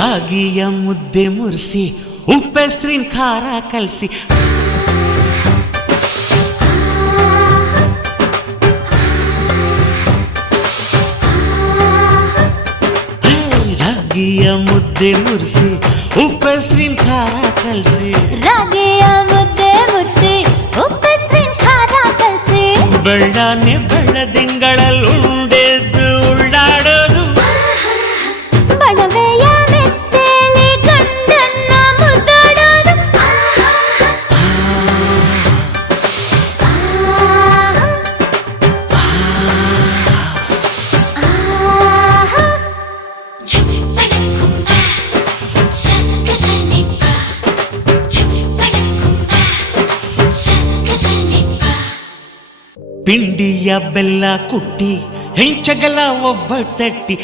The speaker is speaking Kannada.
ರಾಗಿಯ ಮುದ್ದೆ ಮುರಿಸಿ ಉಪ್ಪೆಸ್ರಿನ ಖಾರ ಕಲಸಿ ರಾಗಿಯ ಮುದ್ದೆ ಮುರಿಸಿ ಉಪ್ಪೆಸ್ರಿನ ಖಾರ ಕಲಸಿ ರಾಗಿಯ ಮುದ್ದೆ ಮುರಿಸಿ ಉಪ್ಪೆಸ್ರಿನ ಖಾರ ಕಲಸಿ ಬೆಳ್ಳಾನೆ ಬೆಳ್ಳದಿಂಗಳಲ್ಲಿ ಉಂಡೆದ್ದು ಉಳ್ಳಾಡೋದು ಬಣವೆಯ ಮೆತ್ತೇಲಿ ಗಂಡನ್ನ ಮುದ್ದಾಡೋದು ಪಿಂಡಿಯ ಬೆಲ್ಲ ಕುಟ್ಟಿ ಹೆಂಚಗಲ ಒಬ್ಬ ತಟ್ಟಿ